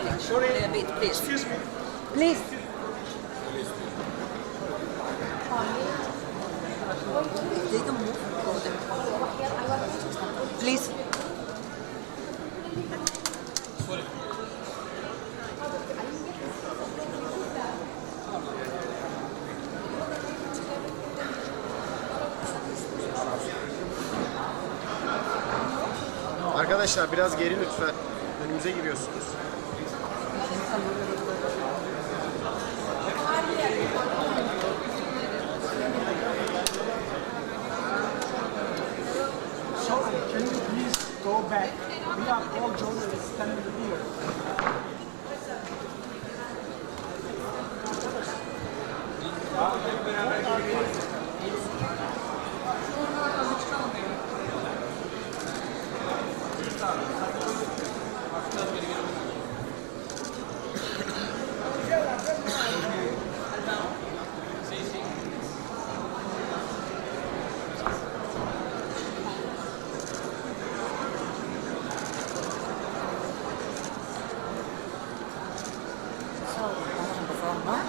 colleague. A bit, please. Excuse me. Please. They don't move. Go there. Please. Arkadaşlar biraz geri lütfen. Önümüze giriyorsunuz. Sorry, can you please go back? We are all journalists standing here.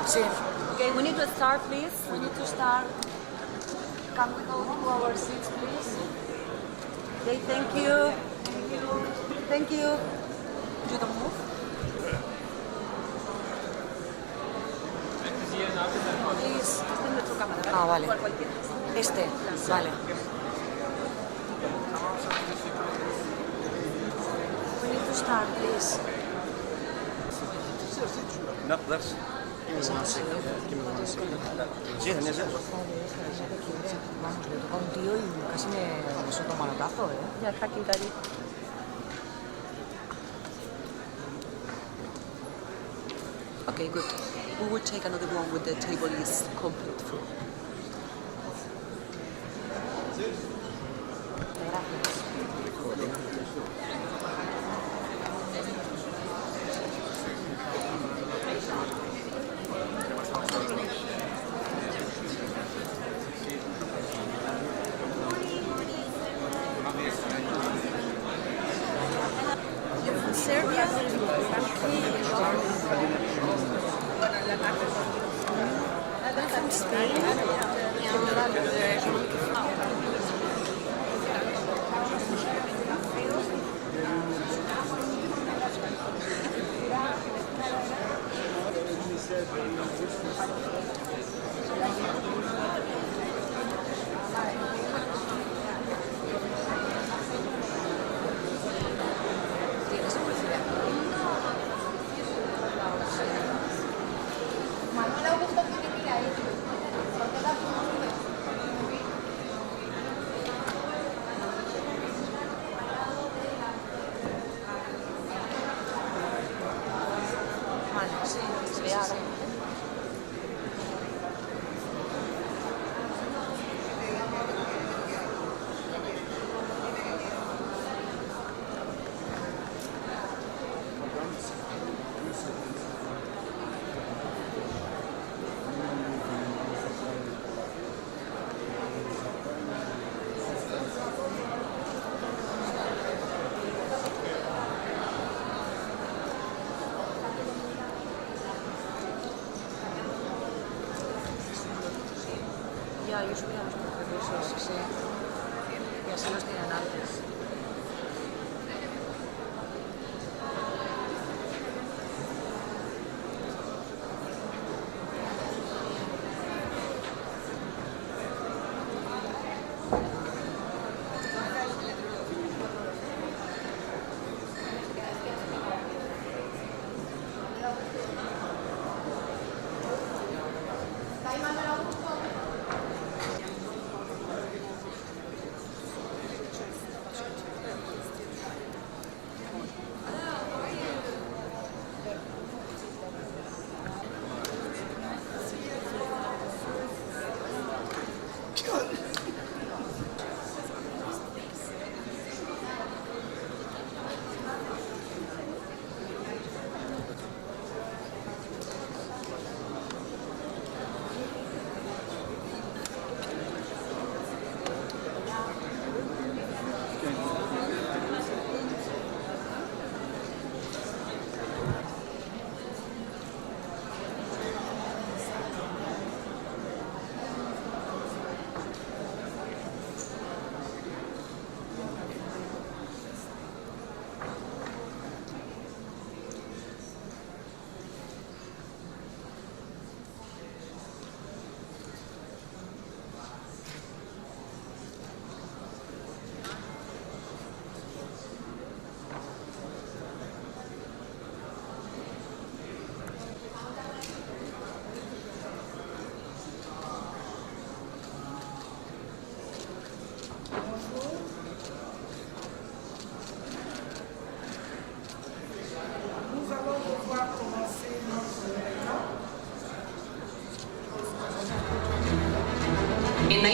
Sí. Okay, we need to start, please. We need to start. Can we go to our seats, please? Okay, thank you. Thank you. You don't move. Please. Ah, vale. Este, vale. We need to start, please. نقدرش جهه نزل Vamos, le toca a un tío y casi me suelta un manotazo, ¿eh? Ya, fucking Cari. Okay, good. We will take another one when the table is complete full. Serbia. From Spain. Ya, ellos hubieran los procesos, sí. Y así los tienen antes.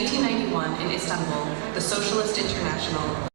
1991 in Estambul, the Socialist International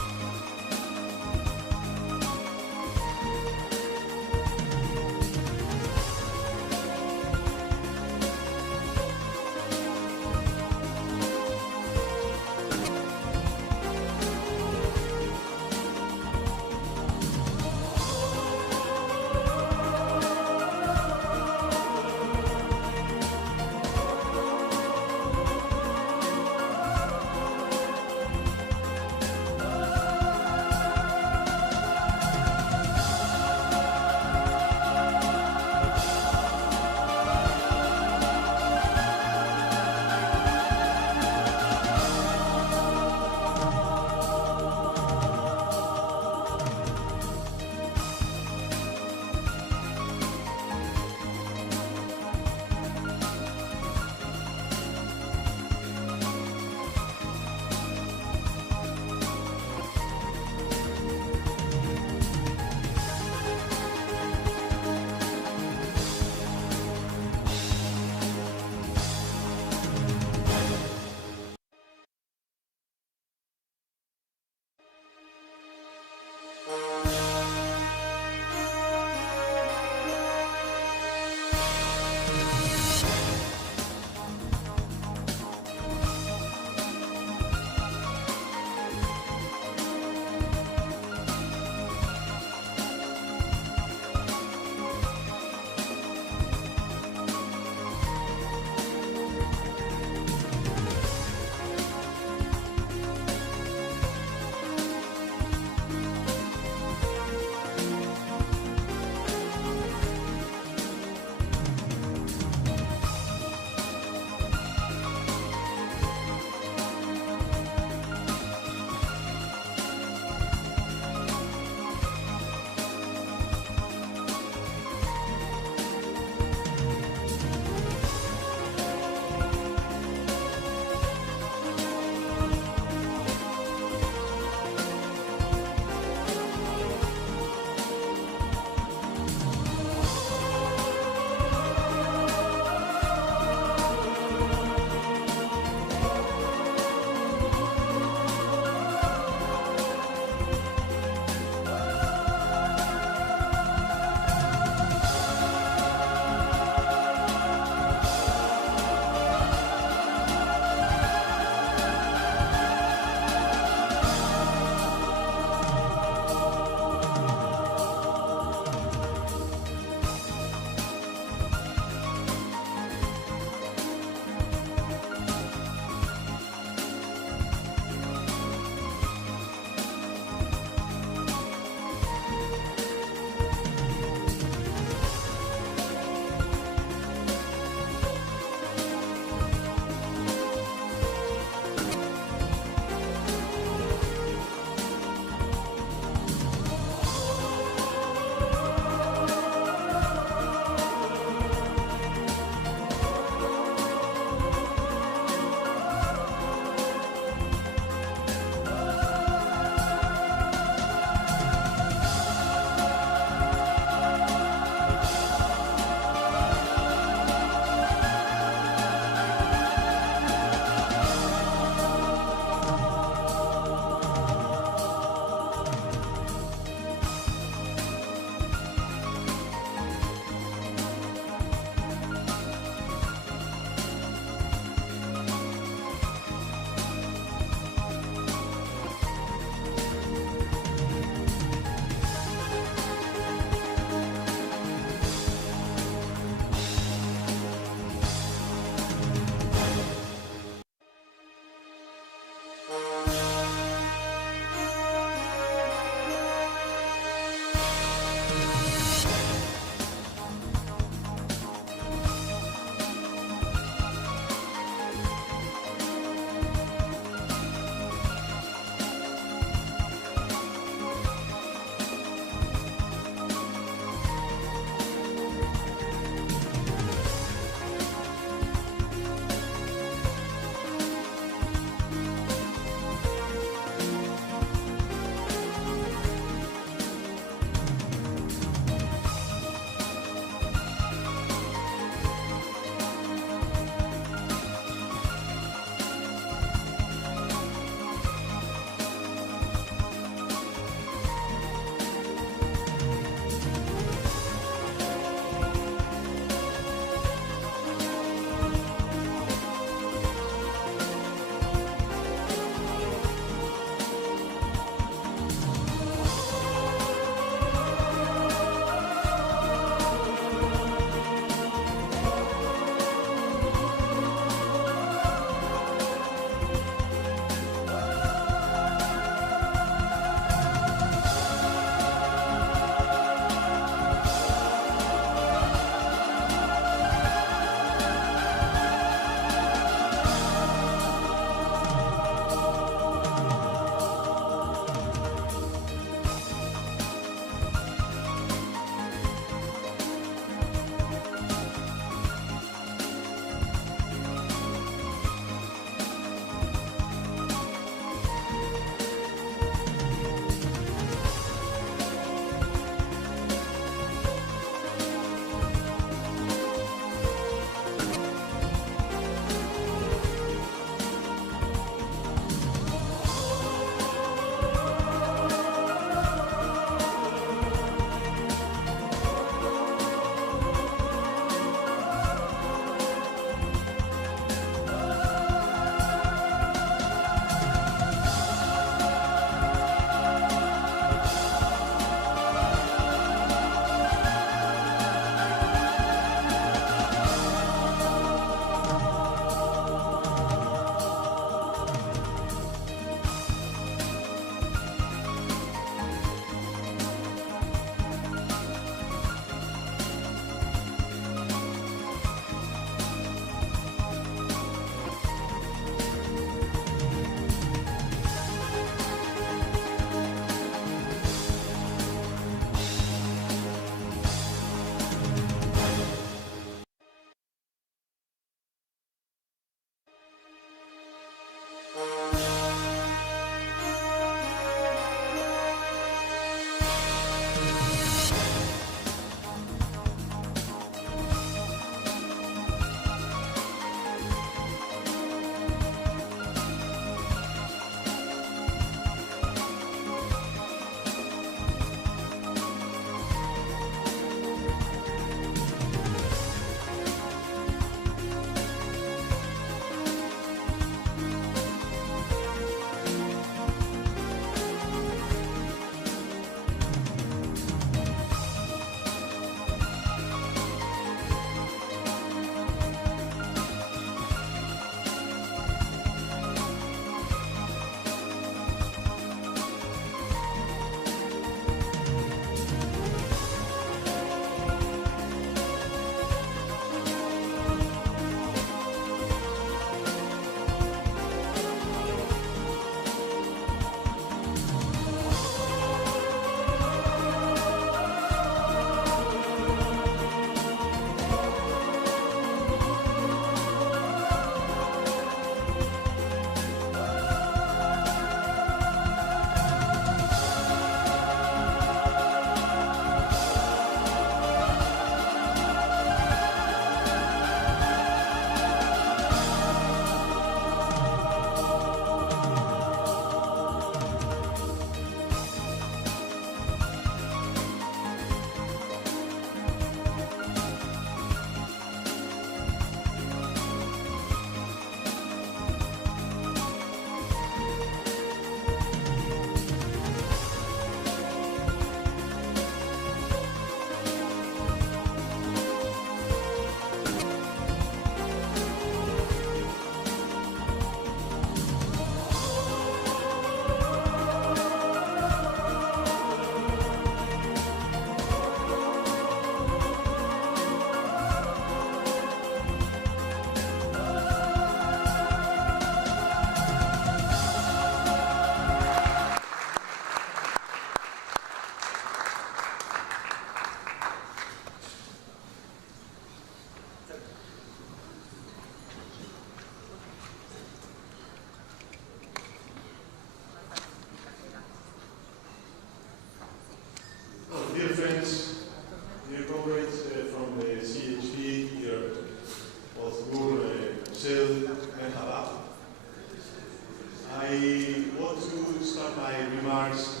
remarks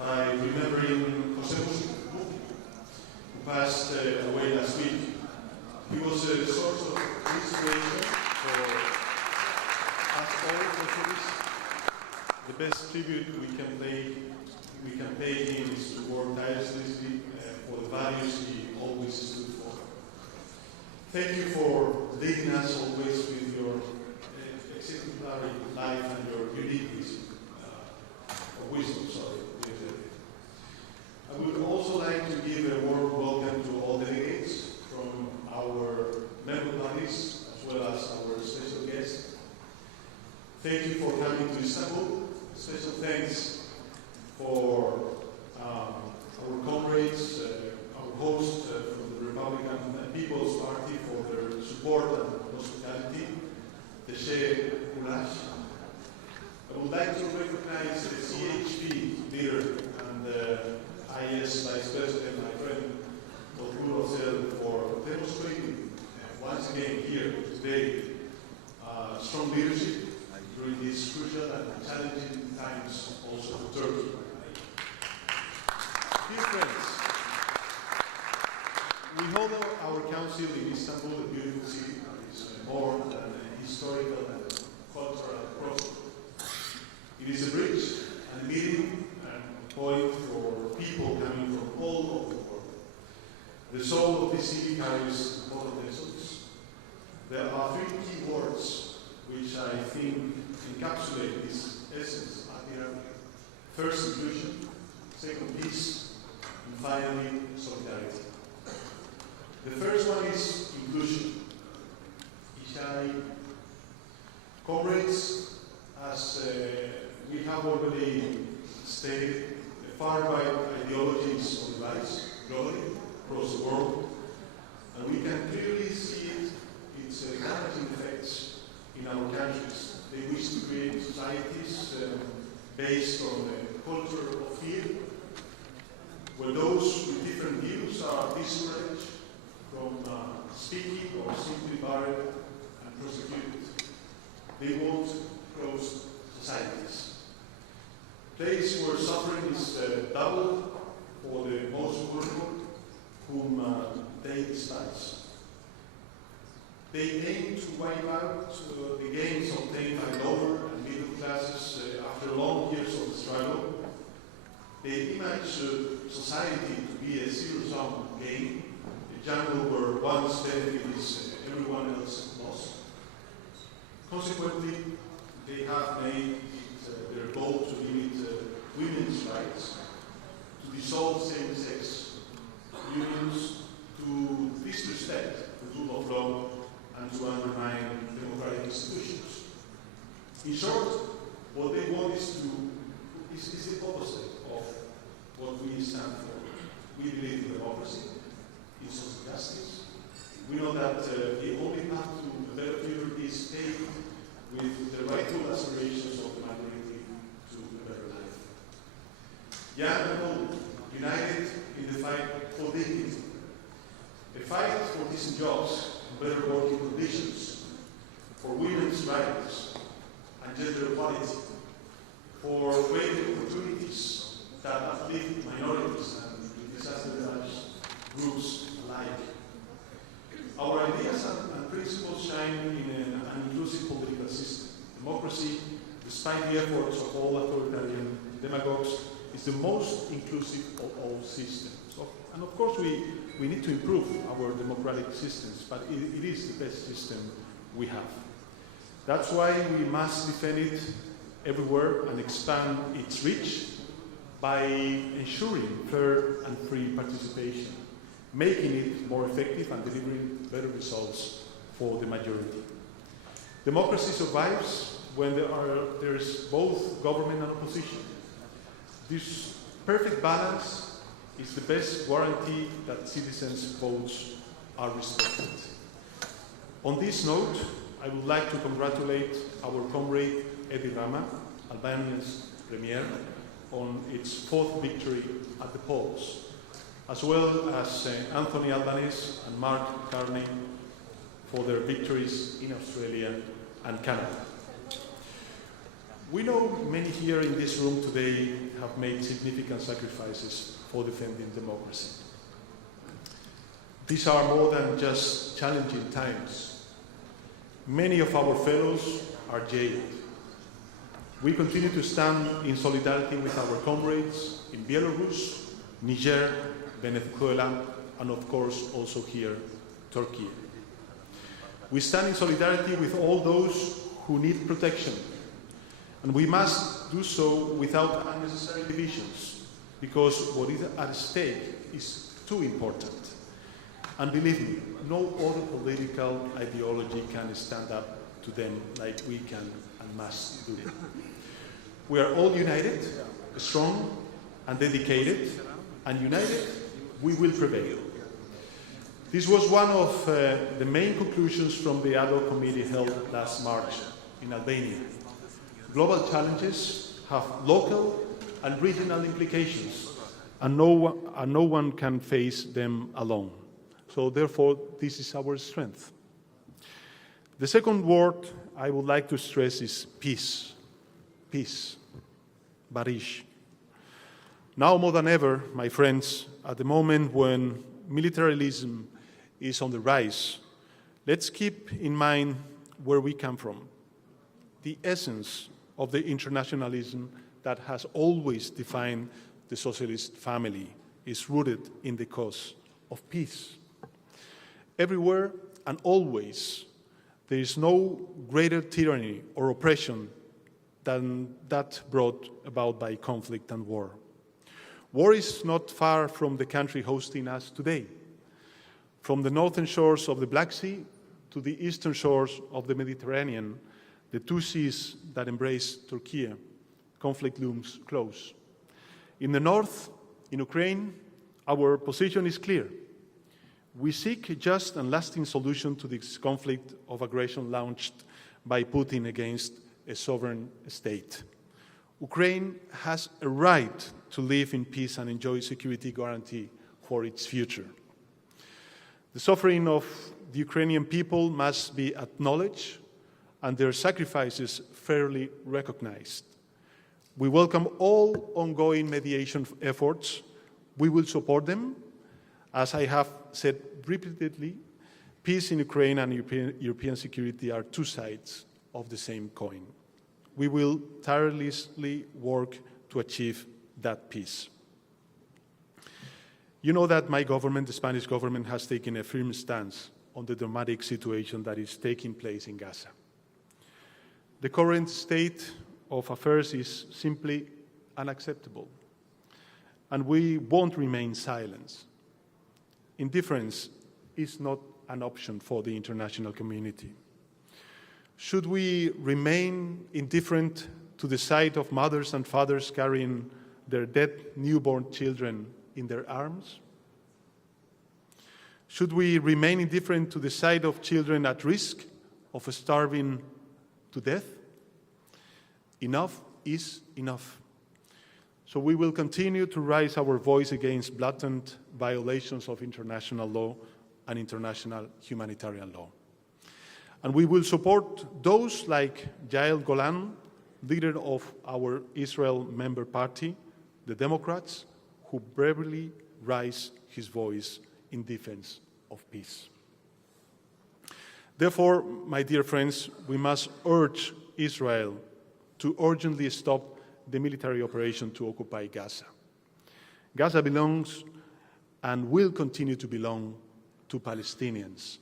by remembering José, who passed away last week. He was a source of inspiration for us all. The best tribute we can pay him is to work tirelessly for the values he always stood for. Thank you for leading us always with your exemplary life and your unique wisdom. I would also like to give a warm welcome to all delegates from our member bodies as well as our special guests. Thank you for coming to Estambul. Special thanks for our comrades, our host from the Republican People's Party for their support and hospitality, the Sheikh Ulash. I would like to recognize the CHP leader and IS Vice President, my friend, Pedro Sánchez, for demonstrating once again here today strong leadership during these crucial and challenging times also for Turkey. Dear friends, we hold our council in Istanbul, a beautiful city that is more than a historical and cultural crossroad. It is a bridge and a meeting point for people coming from all over the world. The soul of this city carries a lot of lessons. There are three key words which I think encapsulate this essence at the end. First, inclusion. Second, peace. And finally, solidarity. The first one is inclusion. Comrades, as we have already stated, far-right ideologies on the rise globally across the world, and we can clearly see its damaging effects in our countries. They wish to create societies based on a culture of fear, where those with different views are discouraged from speaking or simply barred and prosecuted. They want closed societies. Place where suffering is doubled for the most vulnerable, whom they despise. They aim to wipe out the gains obtained by lower and middle classes after long years of struggle. They image society to be a zero-sum game, a jungle where one's benefit is everyone else's loss. Consequently, they have made their goal to limit women's rights, to dissolve same-sex unions, to disrespect the rule of law, and to undermine democratic institutions. In short, what they want is the opposite of what we stand for. We believe in democracy, in social justice. We know that the only path to a better future is paved with the rightful aspirations of the minority to a better life. Young and old, united in the fight for dignity. A fight for decent jobs, better working conditions, for women's rights and gender equality, for greater opportunities that uplift minorities and disadvantaged groups alike. Our ideas and principles shine in an inclusive political system. Democracy, despite the efforts of all authoritarian demagogues, is the most inclusive of all systems. And of course, we need to improve our democratic systems, but it is the best system we have. That's why we must defend it everywhere and expand its reach by ensuring fair and free participation, making it more effective and delivering better results for the majority. Democracy survives when there is both government and opposition. This perfect balance is the best guarantee that citizens' votes are respected. On this note, I would like to congratulate our comrade Edi Rama, Albania's premier, on its fourth victory at the polls, as well as Anthony Albanese and Mark Carney for their victories in Australia and Canada. We know many here in this room today have made significant sacrifices for defending democracy. These are more than just challenging times. Many of our fellows are jailed. We continue to stand in solidarity with our comrades in Belarus, Niger, Venezuela, and of course also here, Turkey. We stand in solidarity with all those who need protection, and we must do so without unnecessary divisions, because what is at stake is too important. And believe me, no other political ideology can stand up to them like we can and must do. We are all united, strong and dedicated, and united we will prevail. This was one of the main conclusions from the ad hoc committee held last March in Albania. Global challenges have local and regional implications, and no one can face them alone. So therefore, this is our strength. The second word I would like to stress is peace. Peace. Barish. Now more than ever, my friends, at the moment when militarism is on the rise, let's keep in mind where we come from. The essence of the internationalism that has always defined the socialist family is rooted in the cause of peace. Everywhere and always, there is no greater tyranny or oppression than that brought about by conflict and war. War is not far from the country hosting us today. From the northern shores of the Black Sea to the eastern shores of the Mediterranean, the two seas that embrace Turkey, conflict looms close. In the north, in Ukraine, our position is clear. We seek a just and lasting solution to this conflict of aggression launched by Putin against a sovereign state. Ukraine has a right to live in peace and enjoy security guarantee for its future. The suffering of the Ukrainian people must be acknowledged and their sacrifices fairly recognized. We welcome all ongoing mediation efforts. We will support them. As I have said repeatedly, peace in Ukraine and European security are two sides of the same coin. We will tirelessly work to achieve that peace. You know that my government, the Spanish government, has taken a firm stance on the dramatic situation that is taking place in Gaza. The current state of affairs is simply unacceptable, and we won't remain silent. Indifference is not an option for the international community. Should we remain indifferent to the sight of mothers and fathers carrying their dead newborn children in their arms? Should we remain indifferent to the sight of children at risk of starving to death? Enough is enough. So we will continue to raise our voice against blatant violations of international law and international humanitarian law. And we will support those like Yael Golan, leader of our Israel member party, the Democrats, who bravely raise his voice in defense of peace. Therefore, my dear friends, we must urge Israel to urgently stop the military operation to occupy Gaza. Gaza belongs and will continue to belong to Palestinians.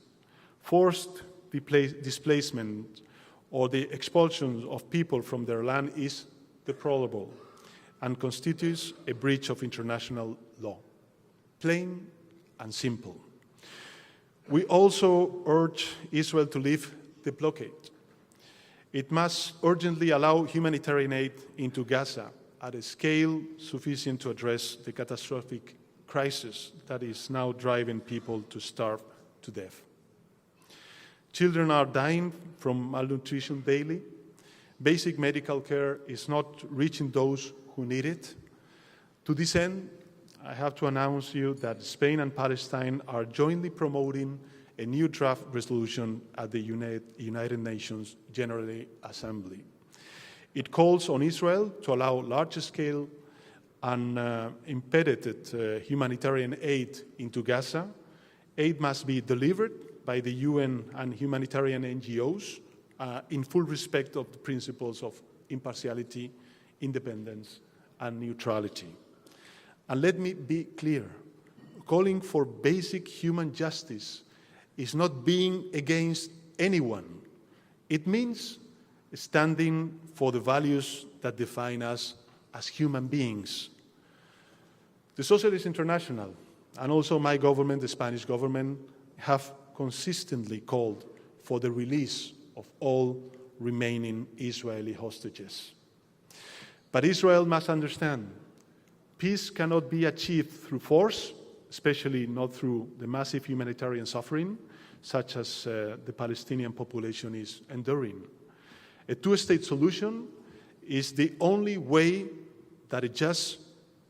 Forced displacement or the expulsion of people from their land is deplorable and constitutes a breach of international law. Plain and simple. We also urge Israel to lift the blockade. It must urgently allow humanitarian aid into Gaza at a scale sufficient to address the catastrophic crisis that is now driving people to starve to death. Children are dying from malnutrition daily. Basic medical care is not reaching those who need it. To this end, I have to announce to you that Spain and Palestine are jointly promoting a new draft resolution at the United Nations General Assembly. It calls on Israel to allow large-scale and impeded humanitarian aid into Gaza. Aid must be delivered by the UN and humanitarian NGOs in full respect of the principles of impartiality, independence, and neutrality. And let me be clear, calling for basic human justice is not being against anyone. It means standing for the values that define us as human beings. The Socialist International and also my government, the Spanish government, have consistently called for the release of all remaining Israeli hostages. But Israel must understand, peace cannot be achieved through force, especially not through the massive humanitarian suffering, such as the Palestinian population is enduring. A two-state solution is the only way that a just,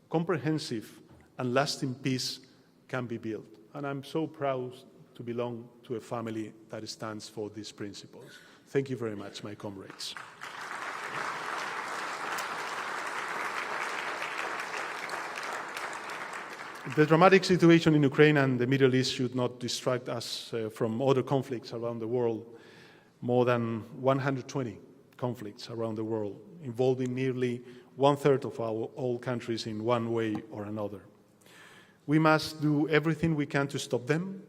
comprehensive, and lasting peace can be built. And I'm so proud to belong to a family that stands for these principles. Thank you very much, my comrades. The dramatic situation in Ukraine and the Middle East should not distract us from other conflicts around the world. More than 120 conflicts around the world, involving nearly one-third of all countries in one way or another. We must do everything we can to stop them.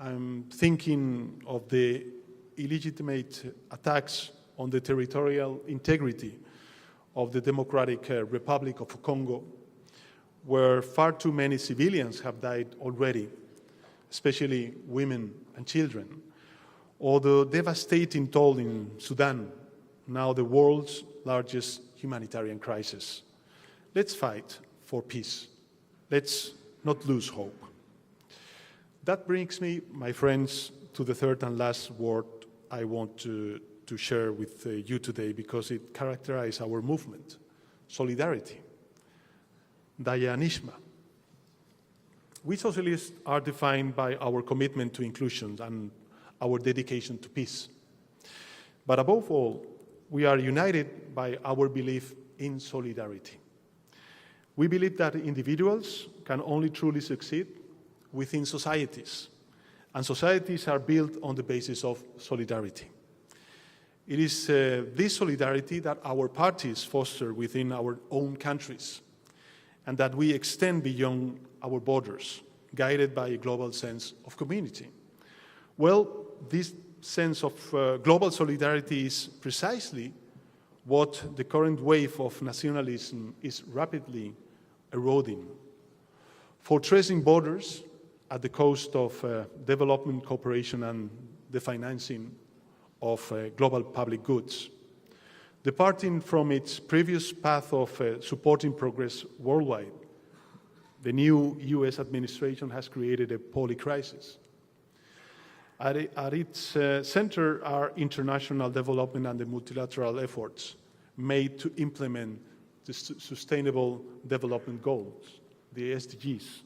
I'm thinking of the illegitimate attacks on the territorial integrity of the Democratic Republic of Congo, where far too many civilians have died already, especially women and children, or the devastating toll in Sudan, now the world's largest humanitarian crisis. Let's fight for peace. Let's not lose hope. That brings me, my friends, to the third and last word I want to share with you today, because it characterizes our movement: solidarity, Dayanishma. We socialists are defined by our commitment to inclusion and our dedication to peace. But above all, we are united by our belief in solidarity. We believe that individuals can only truly succeed within societies, and societies are built on the basis of solidarity. It is this solidarity that our parties foster within our own countries, and that we extend beyond our borders, guided by a global sense of community. Well, this sense of global solidarity is precisely what the current wave of nationalism is rapidly eroding. Fortressing borders at the cost of development cooperation and the financing of global public goods. Departing from its previous path of supporting progress worldwide, the new US administration has created a polycrisis. At its center are international development and the multilateral efforts made to implement the Sustainable Development Goals, the SDGs.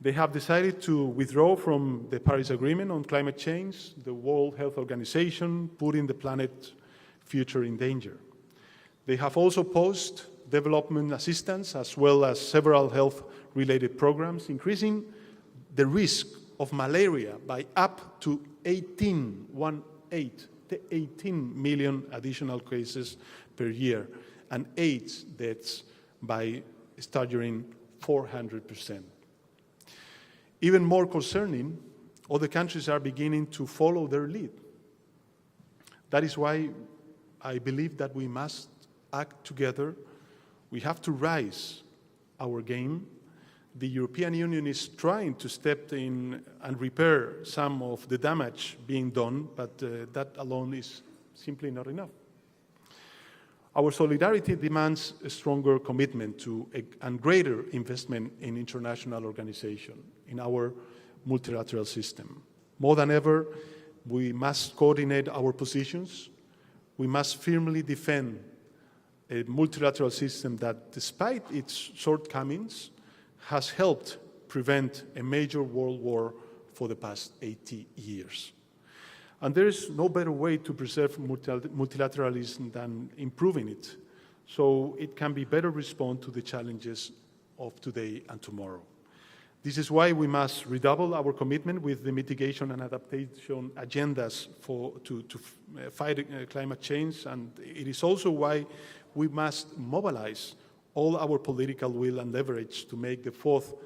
They have decided to withdraw from the Paris Agreement on climate change, the World Health Organization, putting the planet's future in danger. They have also paused development assistance as well as several health-related programs, increasing the risk of malaria by up to 18 million additional cases per year, and AIDS deaths by a staggering 400%. Even more concerning, other countries are beginning to follow their lead. That is why I believe that we must act together. We have to rise our game. The European Union is trying to step in and repair some of the damage being done, but that alone is simply not enough. Our solidarity demands a stronger commitment to and greater investment in international organization, in our multilateral system. More than ever, we must coordinate our positions. We must firmly defend a multilateral system that, despite its shortcomings, has helped prevent a major world war for the past 80 years. And there is no better way to preserve multilateralism than improving it, so it can be better respond to the challenges of today and tomorrow. This is why we must redouble our commitment with the mitigation and adaptation agendas to fight climate change, and it is also why we must mobilize all our political will and leverage to make the 4th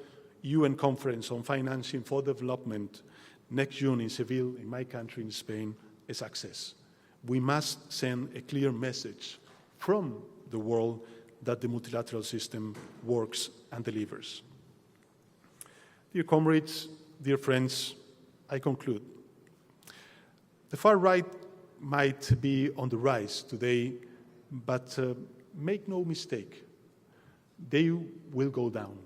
UN Conference on Financing for Development next June in Seville, in my country, in Spain, a success. We must send a clear message from the world that the multilateral system works and delivers. Dear comrades, dear friends, I conclude. The far right might be on the rise today, but make no mistake, they will go down.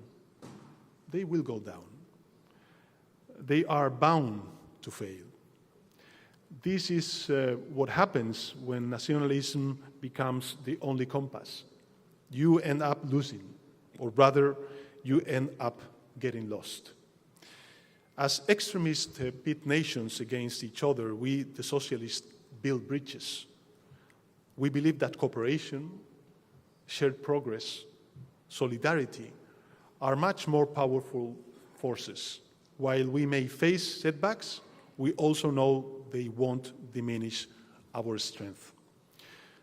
They will go down. They are bound to fail. This is what happens when nationalism becomes the only compass. You end up losing, or rather, you end up getting lost. As extremists pit nations against each other, we, the socialists, build bridges. We believe that cooperation, shared progress, solidarity are much more powerful forces. While we may face setbacks, we also know they won't diminish our strength.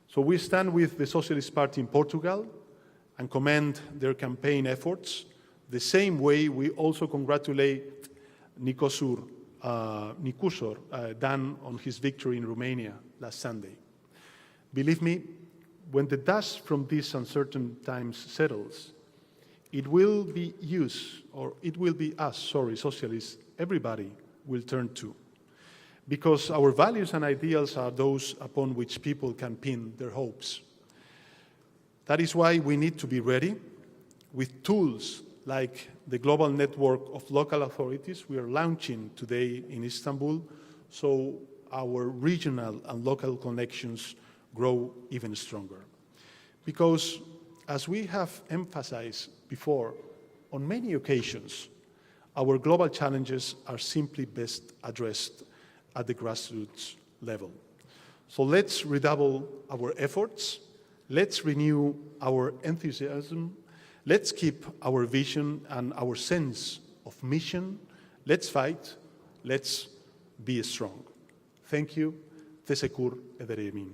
So we stand with the Socialist Party in Portugal and commend their campaign efforts, the same way we also congratulate Nicusur Dan on his victory in Romania last Sunday. Believe me, when the dust from these uncertain times settles, it will be us, socialists, everybody will turn to. Because our values and ideals are those upon which people can pin their hopes. That is why we need to be ready with tools like the global network of local authorities we are launching today in Istanbul, so our regional and local connections grow even stronger. Because, as we have emphasized before, on many occasions, our global challenges are simply best addressed at the grassroots level. So let's redouble our efforts, let's renew our enthusiasm, let's keep our vision and our sense of mission, let's fight, let's be strong. Thank you. Teşekkür ederim.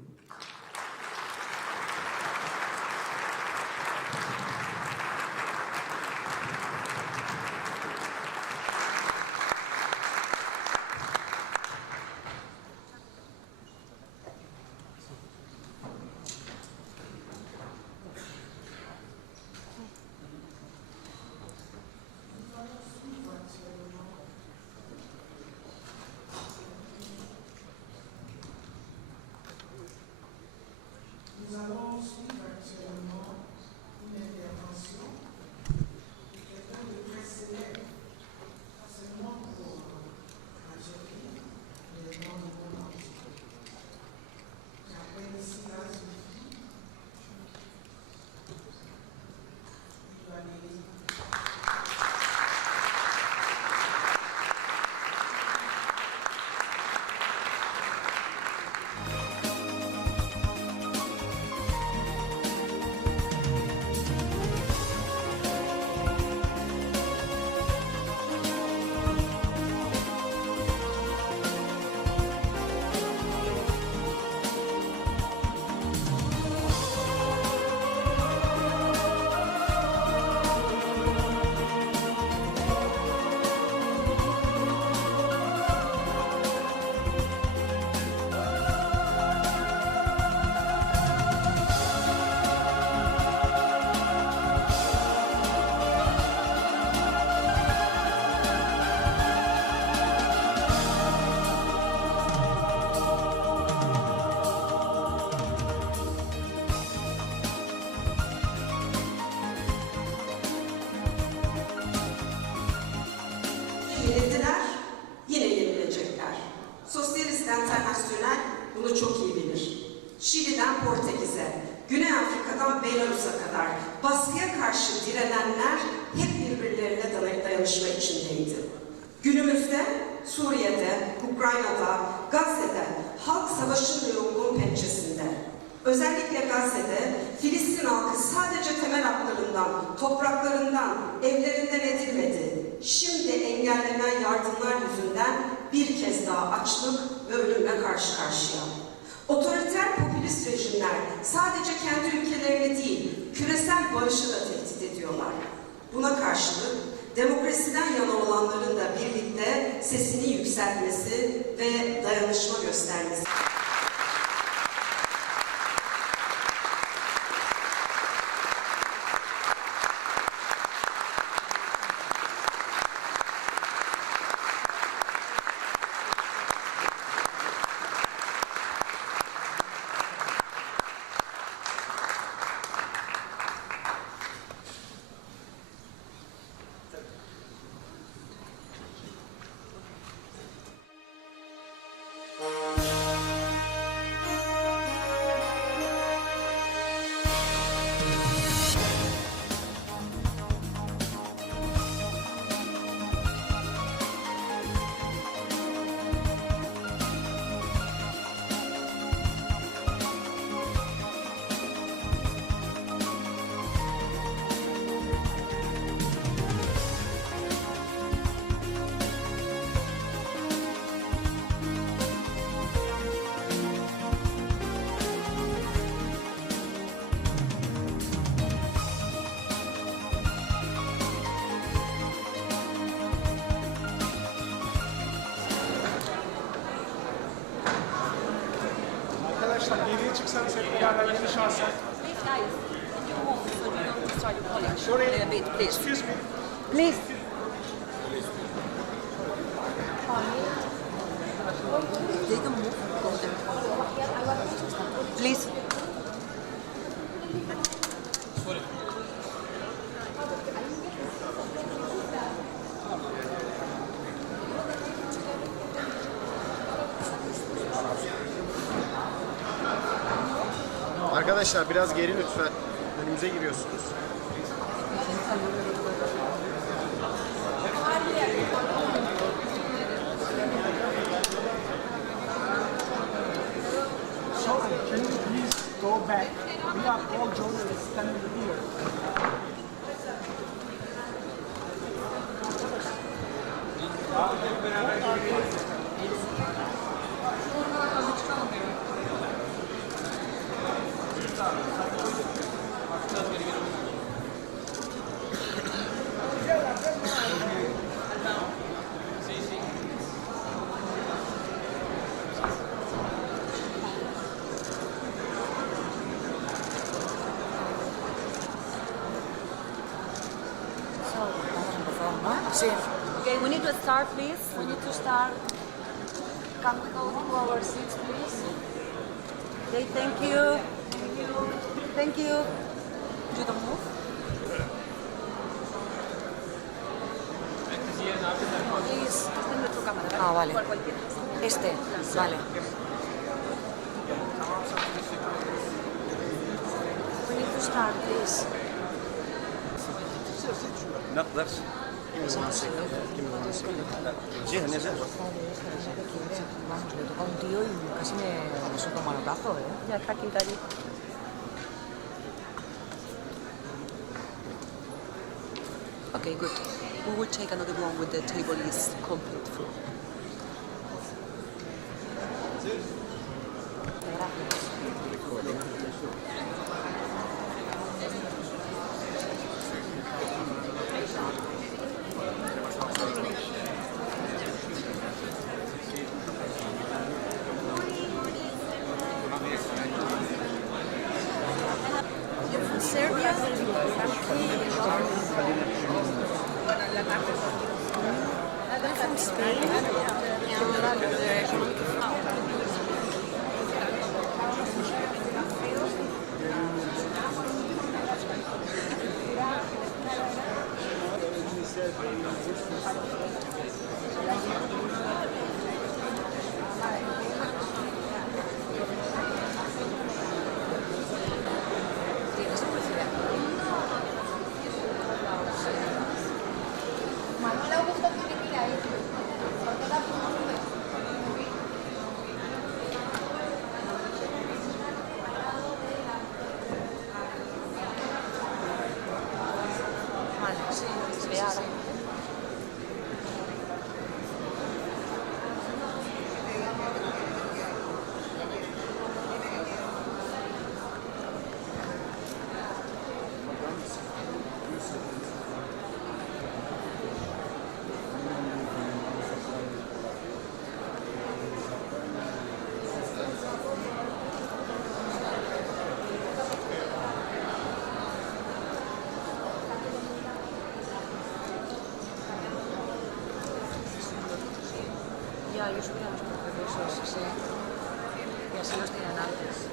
Nous allons suivre actuellement une intervention de quelqu'un de très célèbre, pas seulement pour l'Algérie, mais dans le monde entier. J'appelle ici la Sophie. Yenildiler, yine yenilecekler. Sosyalist International bunu çok iyi bilir. Şili'den Portekiz'e, Güney Afrika'dan Belarus'a kadar baskıya karşı direnenler hep birbirlerine dayanışma içindeydi. Günümüzde Suriye'de, Ukrayna'da, Gazze'de halk savaşın ve yokluğun pençesinde. Özellikle Gazze'de Filistin halkı sadece temel haklarından, topraklarından, evlerinden edilmedi. Şimdi engellenen yardımlar yüzünden bir kez daha açlık ve ölümle karşı karşıya. Otoriter popülist rejimler sadece kendi ülkelerini değil, küresel barışı da tehdit ediyorlar. Buna karşılık demokrasiden yana olanların da birlikte sesini yükseltmesi ve dayanışma göstermesi. Arkadaşlar geriye çıksanız hep beraber yeni şahsen. Please, guys, can you move so you don't start your colleague? Sorry. A bit, please. Excuse me. Please. They can move. Go there. Please. Arkadaşlar biraz geri lütfen. Önümüze giriyorsunuz. Sorry, can you please go back? We are all journalists standing here. Sí. Okay, we need to start, please. We need to start. Can we go to our seats, please? Okay, thank you. Thank you. You don't move. Please. Este es nuestro cámara. Ah, vale. Por cualquiera. Este, vale. We need to start, please. نقدر جهة نزل Vamos, le toca a un tío y casi me suelta un manotazo, ¿eh? Ya está aquí, Cari. Okay, good. We will take another one when the table is complete full. You're from Serbia? I'm from Spain. Manuel Augusto tiene que ir ahí. Porque ellos hubiéramos cogido esos, sí. Y así los tienen antes.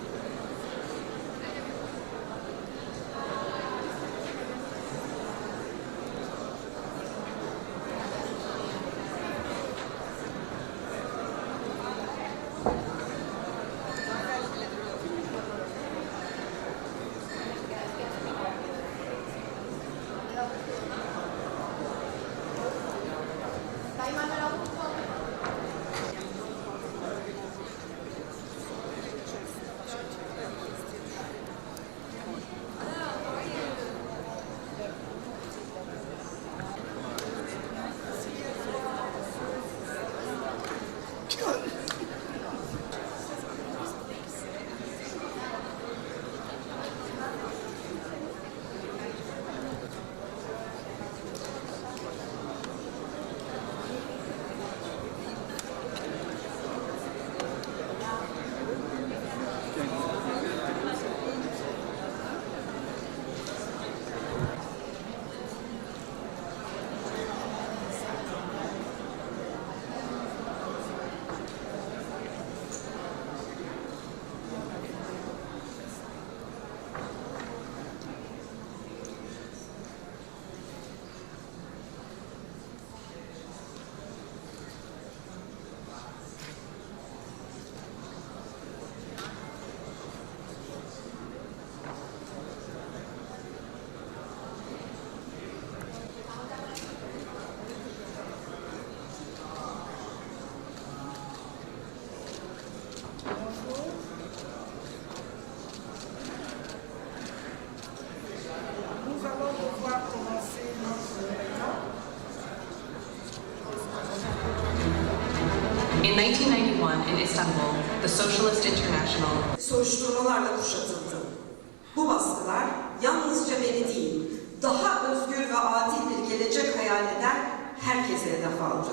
In 1991, in Estambul, the Socialist International soruşturmalarla kuşatıldı. Bu baskılar yalnızca beni değil, daha özgür ve adil bir gelecek hayal eden herkese hedef aldı.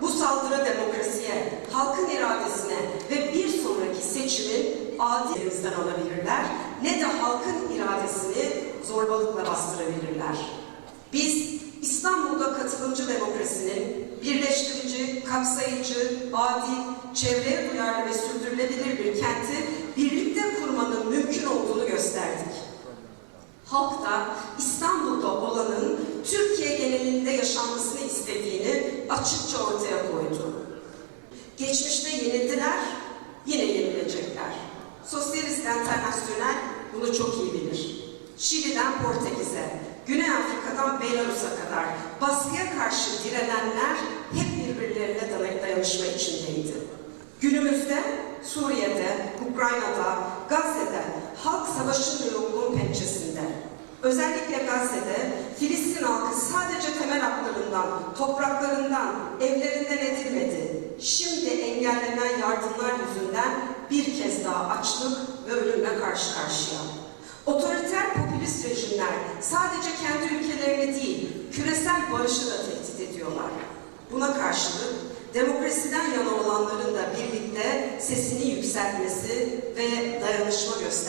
Bu saldırı demokrasiye, halkın iradesine ve bir sonraki seçimin adilimizden alabilirler, ne de halkın iradesini zorbalıkla bastırabilirler. Biz İstanbul'da katılımcı demokrasinin birleştirici, kapsayıcı, adil, çevreye duyarlı ve sürdürülebilir bir kenti birlikte kurmanın mümkün olduğunu gösterdik. Halk da İstanbul'da olanın Türkiye genelinde yaşanmasını istediğini açıkça ortaya koydu. Geçmişte yenildiler, yine yenilecekler. Sosyalist International bunu çok iyi bilir. Şili'den Portekiz'e, Güney Afrika'dan Belarus'a kadar baskıya karşı direnenler hep birbirlerine dayanışma içindeydi. Günümüzde Suriye'de, Ukrayna'da, Gazze'de halk savaşın yoğunluğun pençesinde. Özellikle Gazze'de Filistin halkı sadece temel haklarından, topraklarından, evlerinden edilmedi. Şimdi engellenen yardımlar yüzünden bir kez daha açlık ve ölümle karşı karşıya. Otoriter popülist rejimler sadece kendi ülkelerini değil, küresel barışı da tehdit ediyorlar. Buna karşılık demokrasiden yana olanların da birlikte sesini yükseltmesi ve dayanışma göstermesi